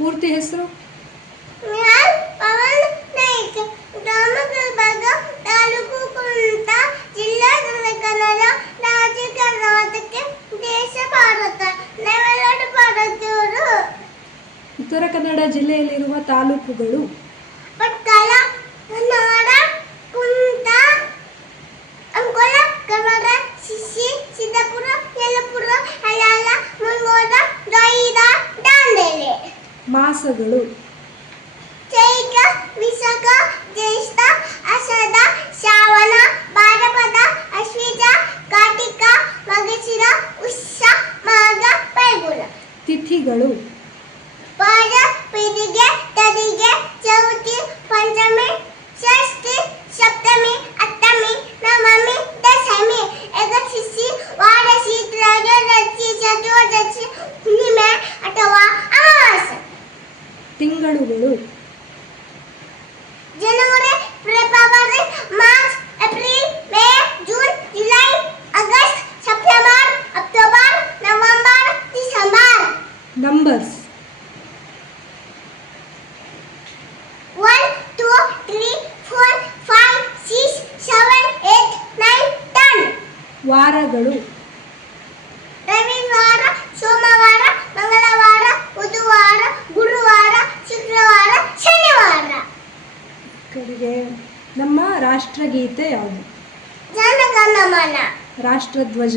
ಪೂರ್ತಿ ಹೆಸರು? ಪವನ್ ನಾಯ್ಕ, ಗ್ರಾಮ ಗುಲ್ಬರ್ಗ, ತಾಲೂಕು ಕುಮಟಾ, ಜಿಲ್ಲಾ ದಕ್ಷಿಣ ಕನ್ನಡ, ರಾಜ್ಯ ಕರ್ನಾಟಕ, ದೇಶ ಭಾರತ. ನಾವೆಲ್ಲರೂ ಭಾರತೀಯರು. ಉತ್ತರ ಕನ್ನಡ ಜಿಲ್ಲೆಯಲ್ಲಿರುವ ತಾಲೂಕುಗಳು: ಭಟ್ಕಳ, ಹೊನ್ನಾವರ, ಕುಮಟಾ, ಅಂಕೋಲ, ಕರ್ನಾಟಕ, ಶಿರ್ಸಿ, ಸಿದ್ದಾಪುರ, ಯಲ್ಲಾಪುರ, ಹಳ್ಯಾಳ, ಮುಧೋಳ, ಜೋಯಿಡಾ, ದಾಂಡೇಲಿ. ಮಾಸಗಳು: ಚೈತ್ರ, ವೈಶಾಖ, ಜ್ಯೇಷ್ಠ, ಆಷಾಢ, ಶ್ರಾವಣ, ಭಾದ್ರಪದ, ಅಶ್ವಿನ, ಕಾರ್ತಿಕ, ಮಾರ್ಗಶಿರ, ಉಷ, ಮಾಘ, ಫಲ್ಗುಣ. ತಿಥಿಗಳು: ಪಾದ, ಪಿದಿಗೆ, ತದಿಗೆ, ಚೌತಿ, ಪಂಚಮಿ, ಷಷ್ಠಿ, ಸಪ್ತಮಿ, ಅಷ್ಟಮಿ, ನವಮಿ, ದಶಮಿ, ಏಕಾದಶಿ, ದ್ವಾದಶಿ, ತ್ರಯೋದಶಿ, ಚತುರ್ದಶಿ, ಹುಣ್ಣಿಮೆ ಅಥವಾ ಅಮಾವಾಸ್ಯೆ. ತಿಂಗಳುಗಳು: ಜನವರಿ, ಫೆಬ್ರವರಿ, March, April, May, June, July, ಆಗಸ್ಟ್, September, October, November, December. Numbers: 1, 2, 3, 4, 5, 6, 7, 8, 9, 10. ವಾರಗಳು: ರವಿವಾರ, ಸೋಮವಾರ, ಮಂಗಳವಾರ, ಬುಧವಾರ, ಗುರುವಾರ, ಶುಕ್ರವಾರ, ಶನಿವಾರ. ಕಡೆಗೆ ನಮ್ಮ ರಾಷ್ಟ್ರಗೀತೆ ಯಾವುದು? ಜನಗಣಮನ. ರಾಷ್ಟ್ರಧ್ವಜ: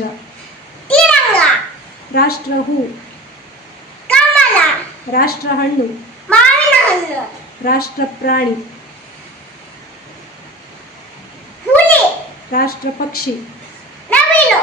ತಿರಂಗ. ರಾಷ್ಟ್ರ ಹೂ: ಕಮಲ. ರಾಷ್ಟ್ರ ಹಣ್ಣು: ಮಾವಿನ ಹಣ್ಣು. ರಾಷ್ಟ್ರ ಪ್ರಾಣಿ: ಹುಲಿ. ರಾಷ್ಟ್ರ ಪಕ್ಷಿ: ನವಿಲು.